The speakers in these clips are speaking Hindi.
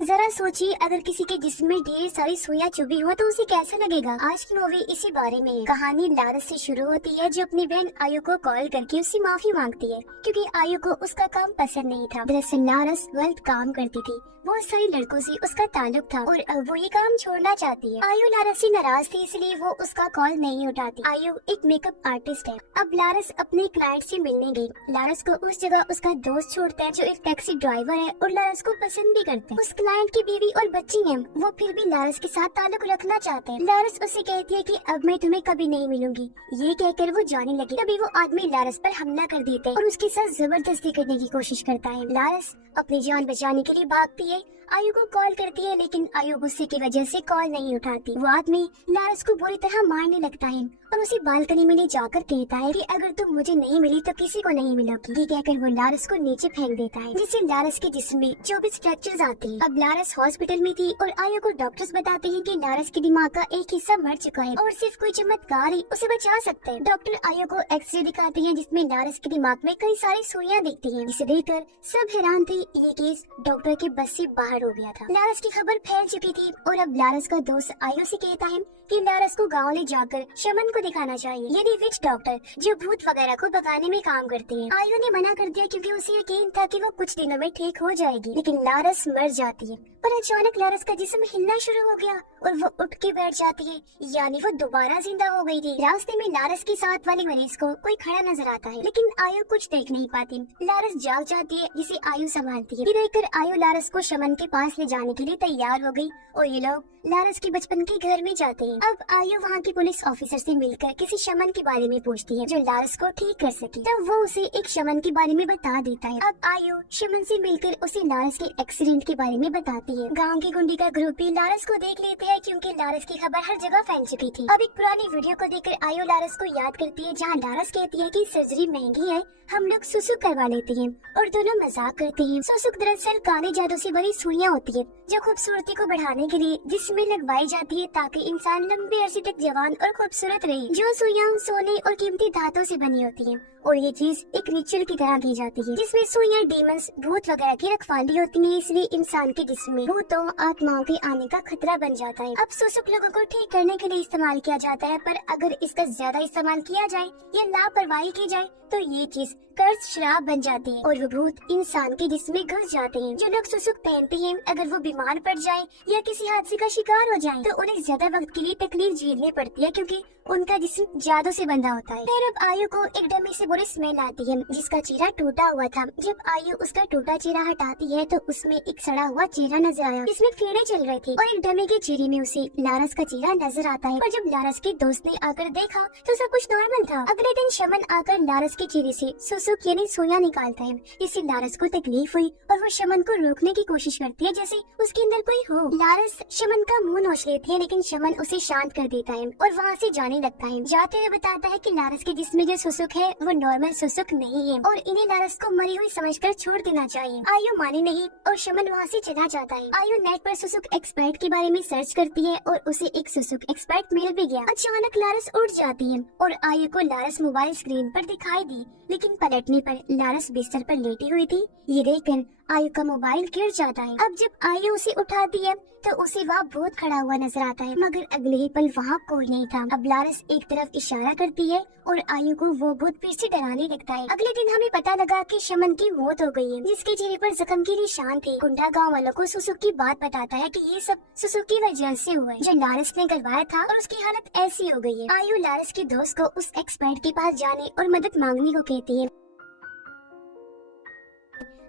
जरा सोचिए, अगर किसी के जिस्म में ढेर सारी सुइयां चुभी हो तो उसे कैसा लगेगा। आज की मूवी इसी बारे में है। कहानी लारस से शुरू होती है, जो अपनी बहन आयु को कॉल करके उससे माफी मांगती है क्योंकि आयु को उसका काम पसंद नहीं था। दरअसल लारस गलत काम करती थी, बहुत सारे लड़कों से उसका ताल्लुक था और अब वो ये काम छोड़ना चाहती है। आयु लारस से नाराज थी, इसलिए वो उसका कॉल नहीं उठाती। आयु एक मेकअप आर्टिस्ट है। अब लारस अपने क्लाइंट से मिलने गई। लारस को उस जगह उसका दोस्त छोड़ता है जो एक टैक्सी ड्राइवर है और लारस को पसंद भी करते हैं। उस क्लाइंट की बीवी और बच्ची है, वो फिर भी लारस के साथ ताल्लुक रखना चाहते हैं। लारस उसे कहती है कि अब मैं तुम्हें कभी नहीं मिलूंगी। ये कहकर वो जाने लगी, तभी वो आदमी लारस पर हमला कर देते हैं और उसके साथ जबरदस्ती करने की कोशिश करता है। लारस अपनी जान बचाने के लिए भागती है, आयु को कॉल करती है, लेकिन आयु गुस्से की वजह से कॉल नहीं उठाती। वो आदमी लारस को बुरी तरह मारने लगता है और उसे बालकनी में ले जाकर कहता है कि अगर तुम मुझे नहीं मिली तो किसी को नहीं मिलोगी। ये कहकर वो लारस को नीचे फेंक देता है, जिससे लारस के जिस्म में 24 फ्रैक्चर्स आते हैं। अब लारस हॉस्पिटल में थी और आयु को डॉक्टर्स बताते हैं कि लारस के दिमाग का एक हिस्सा मर चुका है और सिर्फ कोई चमत्कार ही उसे बचा सकता है। डॉक्टर आयु को एक्सरे दिखाते हैं, जिसमें लारस के दिमाग में कई सारी सुइयां दिखती हैं। इसे देखकर सब हैरान थे। ये केस डॉक्टर के बस से बाहर हो गया था। लारस की खबर फैल चुकी थी और अब लारस का दोस्त आयु से कहता है कि लारस को गांव ले जाकर शमन को दिखाना चाहिए, यानी विच डॉक्टर जो भूत वगैरह को भगाने में काम करते हैं। आयु ने मना कर दिया क्योंकि उसे यकीन था कि वो कुछ दिनों में ठीक हो जाएगी, लेकिन लारस मर जाती है। पर अचानक लारस का जिस्म हिलना शुरू हो गया और वो उठ के बैठ जाती है, यानी वो दोबारा जिंदा हो गई थी। रास्ते में लारस के साथ वाले मरीज को कोई खड़ा नजर आता है, लेकिन आयु कुछ देख नहीं पाती। लारस जाग जाती है, जिसे आयु संभालती है। ये देखकर आयु लारस को शमन के पास ले जाने के लिए तैयार हो गई और ये लोग लारस के बचपन के घर में जाते हैं। अब आयु वहाँ के पुलिस ऑफिसर से मिलकर किसी शमन के बारे में पूछती है जो लारस को ठीक कर सके। तब वो उसे एक शमन के बारे में बता देता है। अब आयु शमन से मिलकर उसे लारस के एक्सीडेंट के बारे में बताती है। गांव की गुंडी का ग्रुप भी लारस को देख लेते हैं क्योंकि लारस की खबर हर जगह फैल चुकी थी। अब एक पुरानी वीडियो को देखकर आयु लारस को याद करती है, जहाँ लारस कहती है कि सर्जरी महंगी है, हम लोग सुसुक करवा लेते हैं, और दोनों मजाक करते हैं। सुसुक दरअसल काले जादू से बनी सुइयां होती है जो खूबसूरती को बढ़ाने के लिए जिसमें लगवाई जाती है ताकि इंसान लंबे अरसे तक जवान और खूबसूरत रहे। जो सुइयां सोने और कीमती धातों से बनी होती है और ये चीज एक रिचुअल की तरह की जाती है, जिसमें सुइयां डीमंस भूत वगैरह की रखवाली होती है, इसलिए इंसान के जिस्म में भूतों आत्माओं के आने का खतरा बन जाता है। अब सुसुक लोगों को ठीक करने के लिए इस्तेमाल किया जाता है, पर अगर इसका ज्यादा इस्तेमाल किया जाए या लापरवाही की जाए तो ये चीज कर्ज श्राप बन जाती है और वो भूत इंसान के जिस्म में घुस जाते हैं। जो लोग सुसुक पहनते हैं, अगर वो बीमार पड़ जाए या किसी हादसे का शिकार हो जाए तो उन्हें ज्यादा वक्त के लिए तकलीफ झेलनी पड़ती है क्योंकि उनका जिस्म जादू से बंधा होता है। फिर अब आयु को एक डमी से बुरी स्मेल आती है जिसका चेहरा टूटा हुआ था। जब आयु उसका टूटा चेहरा हटाती है तो उसमें एक सड़ा हुआ चेहरा नजर आया, जिसमें कीड़े चल रहे थे और एक डमी के चेहरे में उसे लारस का चेहरा नजर आता है। पर जब लारस के दोस्त ने आकर देखा तो सब कुछ नॉर्मल था। अगले दिन शमन आकर लारस के चेहरे से सुसुक यानी सुइयां निकालता है। इससे लारस को तकलीफ हुई और वो शमन को रोकने की कोशिश करती है जैसे उसके अंदर कोई हो। लारस शमन का मुंह नोच लेती है, लेकिन शमन उसे शांत कर देता है और वहाँ से जाने लगता है। जाते हुए बताता है कि लारस के जिस्म में जो सुसुक है वो नॉर्मल सुसुक नहीं है और इन्हें लारस को मरी हुई समझकर छोड़ देना चाहिए। आयु माने नहीं और शमन वहाँ से चला जाता है। आयु नेट पर सुसुक एक्सपर्ट के बारे में सर्च करती है और उसे एक सुसुक एक्सपर्ट मिल भी गया। अचानक लारस उठ जाती है और आयु को लारस मोबाइल स्क्रीन पर दिखाई दी, लेकिन पलटने पर लारस बिस्तर पर लेटी हुई थी। ये देखकर आयु का मोबाइल गिर जाता है। अब जब आयु उसे उठाती है तो उसे वहाँ भूत खड़ा हुआ नजर आता है, मगर अगले ही पल वहाँ कोई नहीं था। अब लारस एक तरफ इशारा करती है और आयु को वो भूत फिर से डराने लगता है। अगले दिन हमें पता लगा कि शमन की मौत हो गई है, जिसके चेहरे पर जख्म के निशान थे। गुंडा गांव वालों को सुसुक की बात बताता है कि ये सब सुसुक की वजह से हुआ है, जो लारस ने करवाया था और उसकी हालत ऐसी हो गई है। आयु लारस के दोस्त को उस एक्सपर्ट के पास जाने और मदद मांगने को कहती है।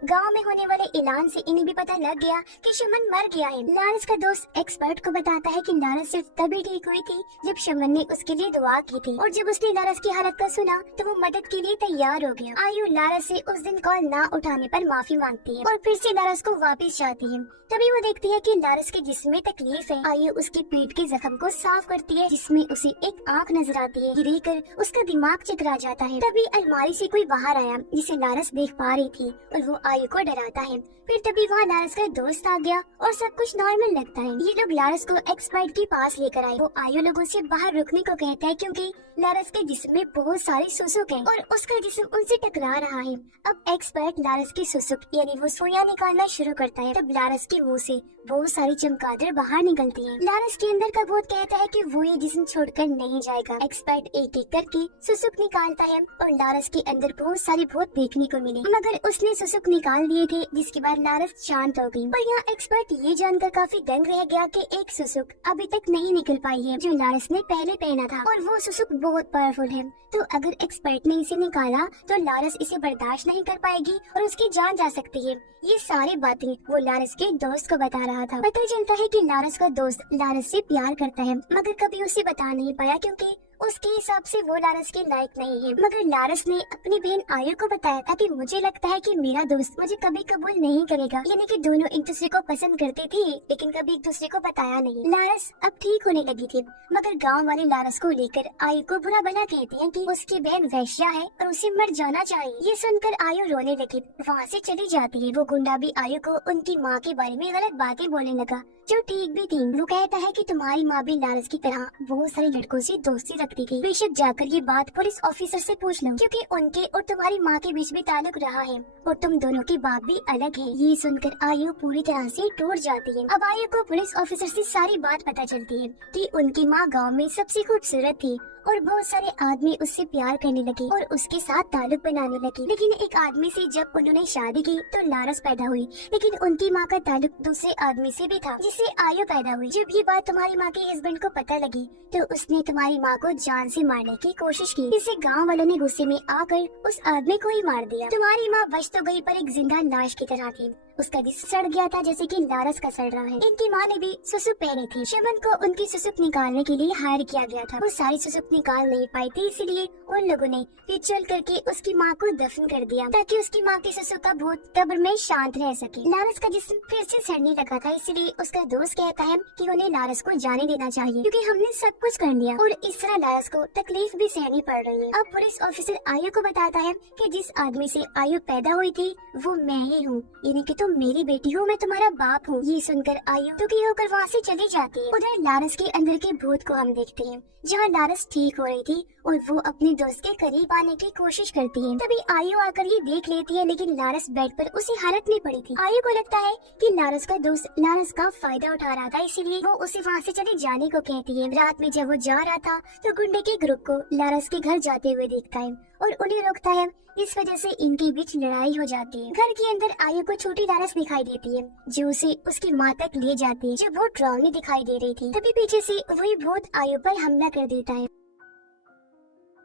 गांव में होने वाले ऐलान से इन्हें भी पता लग गया कि शमन मर गया है। लारस का दोस्त एक्सपर्ट को बताता है कि लारस सिर्फ तभी ठीक हुई थी जब शमन ने उसके लिए दुआ की थी और जब उसने लारस की हालत का सुना तो वो मदद के लिए तैयार हो गया। आयु लारस से उस दिन कॉल ना उठाने पर माफी मांगती है और फिर से लारस को वापस जाती है। तभी वो देखती है कि लारस के जिस्म में तकलीफ है। आयु उसकी पीठ के जख्म को साफ करती है, जिसमें उसे एक आंख नजर आती है। ये देखकर उसका दिमाग चकरा जाता है। तभी अलमारी से कोई बाहर आया जिसे लारस देख पा रही थी और वो आयु को डराता है। फिर तभी वहाँ लारस का दोस्त आ गया और सब कुछ नॉर्मल लगता है। ये लोग लारस को एक्सपर्ट के पास लेकर आए। वो आयु लोगों से बाहर रुकने को कहता है क्योंकि लारस के जिस्म में बहुत सारी सुसुक है और उसका जिस्म उनसे टकरा रहा है। अब एक्सपर्ट लारस की सुसुक यानी वो सुइयां निकालना शुरू करता है। तब लारस के मुंह से बहुत सारी चमगादड़ बाहर निकलती हैं। लारस के अंदर का भूत कहता है कि वो ये जिस्म छोड़कर नहीं जाएगा। एक्सपर्ट एक एक करके सुसुक निकालता है और लारस के अंदर बहुत सारे भूत देखने को मिले, मगर उसने सुसुक निकाल दिए थे, जिसके बाद लारस शांत हो गई। पर यहाँ एक्सपर्ट ये जानकर काफी दंग रह गया कि एक सुसुक अभी तक नहीं निकल पाई है जो लारस ने पहले पहना था, और वो सुसुक बहुत पावरफुल है। तो अगर एक्सपर्ट ने इसे निकाला तो लारस इसे बर्दाश्त नहीं कर पाएगी और उसकी जान जा सकती है। ये सारी बातें वो लारस के दोस्त को बता रहा था। पता चलता है कि लारस का दोस्त लारस से प्यार करता है, मगर कभी उसे बता नहीं पाया क्योंकि उसके हिसाब से वो लारस के लायक नहीं है। मगर लारस ने अपनी बहन आयु को बताया था कि मुझे लगता है कि मेरा दोस्त मुझे कभी कबूल नहीं करेगा। यानी कि दोनों एक दूसरे को पसंद करते थे लेकिन कभी एक दूसरे को बताया नहीं। लारस अब ठीक होने लगी थी, मगर गांव वाले लारस को लेकर आयु को बुरा भला कहते हैं कि उसकी बहन वैश्या है और उसे मर जाना चाहिए। ये सुनकर आयु रोने लगी, वहाँ से चली जाती है। वो गुंडा भी आयु को उनकी माँ के बारे में गलत बातें बोलने लगा, जो ठीक भी थी। वो कहता है कि तुम्हारी माँ भी लारस की तरह बहुत सारे लड़कों से दोस्ती रखती थी। बेशक जाकर ये बात पुलिस ऑफिसर से पूछ लो, क्योंकि उनके और तुम्हारी माँ के बीच भी ताल्लुक रहा है और तुम दोनों के बाप भी अलग है। ये सुनकर आयु पूरी तरह से टूट जाती है। अब आयु को पुलिस ऑफिसर से सारी बात पता चलती है कि उनकी माँ गाँव में सबसे खूबसूरत थी और बहुत सारे आदमी उससे प्यार करने लगे और उसके साथ ताल्लुक बनाने लगे। लेकिन एक आदमी से जब उन्होंने शादी की तो लारस पैदा हुई, लेकिन उनकी माँ का ताल्लुक दूसरे आदमी से भी था जिससे आयु पैदा हुई। जब ये बात तुम्हारी माँ के हस्बैंड को पता लगी तो उसने तुम्हारी माँ को जान से मारने की कोशिश की, जिससे गाँव वालों ने गुस्से में आकर उस आदमी को ही मार दिया। तुम्हारी माँ बच तो गई पर एक जिंदा लाश की तरह थी। उसका जिस्म सड़ गया था जैसे कि लारस का सड़ रहा है। इनकी माँ ने भी सुसुक पहनी थी। शमन को उनकी सुसुक निकालने के लिए हायर किया गया था। वो सारी सुसुक निकाल नहीं पाई थी, इसलिए उन लोगों ने रिचुअल करके उसकी माँ को दफन कर दिया ताकि उसकी माँ की सुसुक का भूत कब्र में शांत रह सके। लारस का जिस्म फिर से सड़ने लगा था, इसलिए उसका दोस्त कहता है कि उन्हें लारस को जाने देना चाहिए क्योंकि हमने सब कुछ कर लिया और इस तरह लारस को तकलीफ भी सहनी पड़ रही है। अब पुलिस ऑफिसर आयु को बताता है कि जिस आदमी से आयु पैदा हुई थी वो मैं ही हूँ, यानी कि तुम मेरी बेटी हो, मैं तुम्हारा बाप हूँ। ये सुनकर आयु दुखी होकर वहाँ से चली जाती है। उधर लारस के अंदर के भूत को हम देखते हैं जहाँ लारस ठीक हो रही थी और वो अपने दोस्त के करीब आने की कोशिश करती है। तभी आयु आकर ये देख लेती है, लेकिन लारस बेड पर उसी हालत में पड़ी थी। आयु को लगता है कि लारस का दोस्त लारस का फायदा उठा रहा था, इसीलिए वो उसे वहाँ से चले जाने को कहती है। रात में जब वो जा रहा था तो गुंडे के ग्रुप को लारस के घर जाते हुए देखता है और उन्हें रोकता है। इस वजह से इनके बीच लड़ाई हो जाती है। घर के अंदर आयु को छोटी लारस दिखाई देती है जो उसे उसकी माँ तक ले जाती है, जो बहुत डरावनी दिखाई दे रही थी। तभी पीछे से वही भूत आयु पर हमला कर देता है।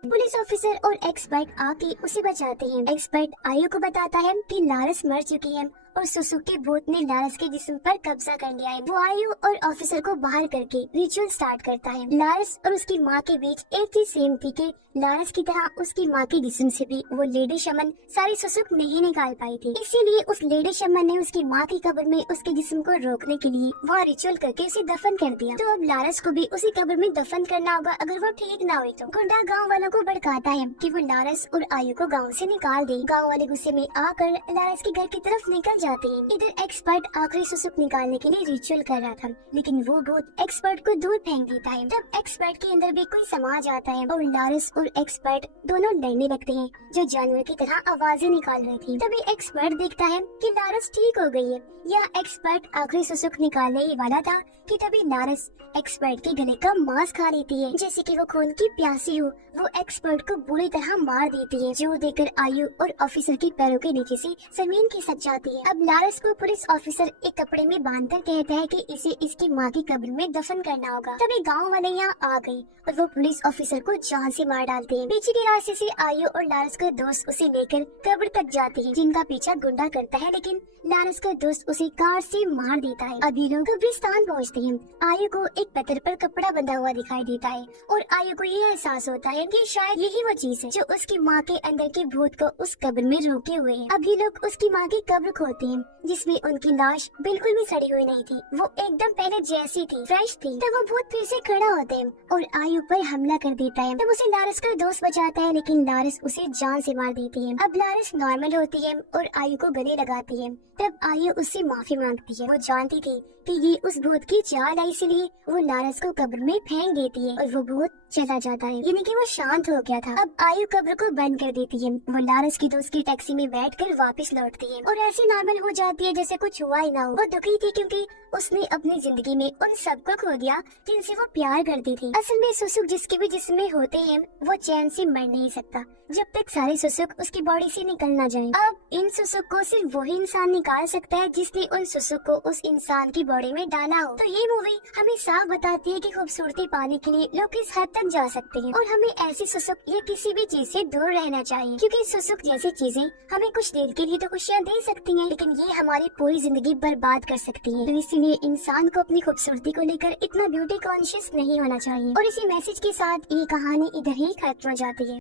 पुलिस ऑफिसर और एक्सपर्ट आके उसे बचाते हैं। एक्सपर्ट आयु को बताता है कि लारस मर चुकी है और सुसुक के भूत ने लारस के जिस्म पर कब्जा कर लिया है। वो आयु और ऑफिसर को बाहर करके रिचुअल स्टार्ट करता है। लारस और उसकी माँ के बीच एक चीज सेम थी कि लारस की तरह उसकी माँ के जिस्म से भी वो लेडी शमन सारी सुसुक नहीं निकाल पाई थी, इसीलिए उस लेडी शमन ने उसकी माँ की कब्र में उसके जिस्म को रोकने के लिए वहाँ रिचुअल करके उसे दफन कर दिया। तो अब लारस को भी उसी कब्र में दफन करना होगा अगर वो ठीक ना हुई तो। गुंडा गाँव वालों को भड़काता है कि वो लारस और आयु को गाँव से निकाल दे। गाँव वाले गुस्से में आकर लारस के घर की तरफ निकल जाते हैं। इधर एक्सपर्ट आखिरी सुसुक निकालने के लिए रिचुअल कर रहा था, लेकिन वो भूत एक्सपर्ट को दूर फेंक देता है। तब एक्सपर्ट के अंदर भी कोई समा जाता है और लारस और एक्सपर्ट दोनों लड़ने लगते हैं जो जानवर की तरह आवाजें निकाल रही थी। तभी एक्सपर्ट देखता है कि लारस ठीक हो गई है। यह एक्सपर्ट आखिरी सुसुक निकालने ही वाला था कि तभी लारस एक्सपर्ट के गले का मांस खा लेती है, जैसे कि वो खून की प्यासी हो। वो एक्सपर्ट को बुरी तरह मार देती है, जो देखकर आयु और ऑफिसर के पैरों के नीचे से जमीन खिसक जाती है। अब लारस को पुलिस ऑफिसर एक कपड़े में बांधकर कहता है कि इसे इसकी माँ की कब्र में दफन करना होगा। तभी गाँव वाले यहाँ आ गए और वो पुलिस ऑफिसर को जान से मार डालते हैं। पीछे के रास्ते से आयु और लारस का दोस्त उसे लेकर कब्र तक जाते हैं, जिनका पीछा गुंडा करता है, लेकिन लारस का दोस्त उसे कार से मार देता है। अभी लोग कब्रिस्तान पहुँचते हैं। आयु को एक पत्थर पर कपड़ा बंधा हुआ दिखाई देता है और आयु को ये एहसास होता है कि शायद यही वो चीज है जो उसकी माँ के अंदर के भूत को उस कब्र में रोके हुए है। अभी लोग उसकी माँ की कब्र खोलते हैं, जिसमें उनकी लाश बिल्कुल भी सड़ी हुई नहीं थी, वो एकदम पहले जैसी थी, फ्रेश थी। तब वो भूत फिर से खड़ा होते हैं और आयु पर हमला कर देता है। तब उसे लारस का दोस्त बचाता है, लेकिन लारस उसे जान से मार देती है। अब लारस नॉर्मल होती है और आयु को गले लगाती है। तब आयु उससे माफी मांगती है। वो जानती थी कि ये उस भूत की चाल है, इसलिए वो लारस को कब्र में फेंक देती है और वो भूत चला जाता है, यानी कि वो शांत हो गया था। अब आयु कब्र को बंद कर देती है। वो लारस की दोस्त की टैक्सी में बैठकर वापस लौटती है और ऐसे नॉर्मल हो जाती है जैसे कुछ हुआ ही ना हो। वो दुखी थी क्योंकि उसने अपनी जिंदगी में उन सबको खो दिया जिनसे वो प्यार करती थी। असल में सुसुक जिसके भी जिस्म होते हैं वो चैन से मर नहीं सकता जब तक सारे सुसुक उसकी बॉडी से निकल ना जाएं। अब इन सुसुक को सिर्फ वही इंसान निकाल सकता है जिसने उन सुसुक को उस इंसान की बॉडी में डाला हो। तो ये मूवी हमें साफ बताती है कि खूबसूरती पाने के लिए लोग किस हद तक जा सकते हैं और हमें ऐसी सुसुक या किसी भी चीज से दूर रहना चाहिए, क्योंकि सुसुक जैसी चीजें हमें कुछ देर के लिए तो खुशियाँ दे सकती हैं, लेकिन ये हमारी पूरी जिंदगी बर्बाद कर सकती है। तो इसीलिए इंसान को अपनी खूबसूरती को लेकर इतना ब्यूटी कॉन्शियस नहीं होना चाहिए। और इसी मैसेज के साथ ये कहानी इधर ही खत्म हो जाती है।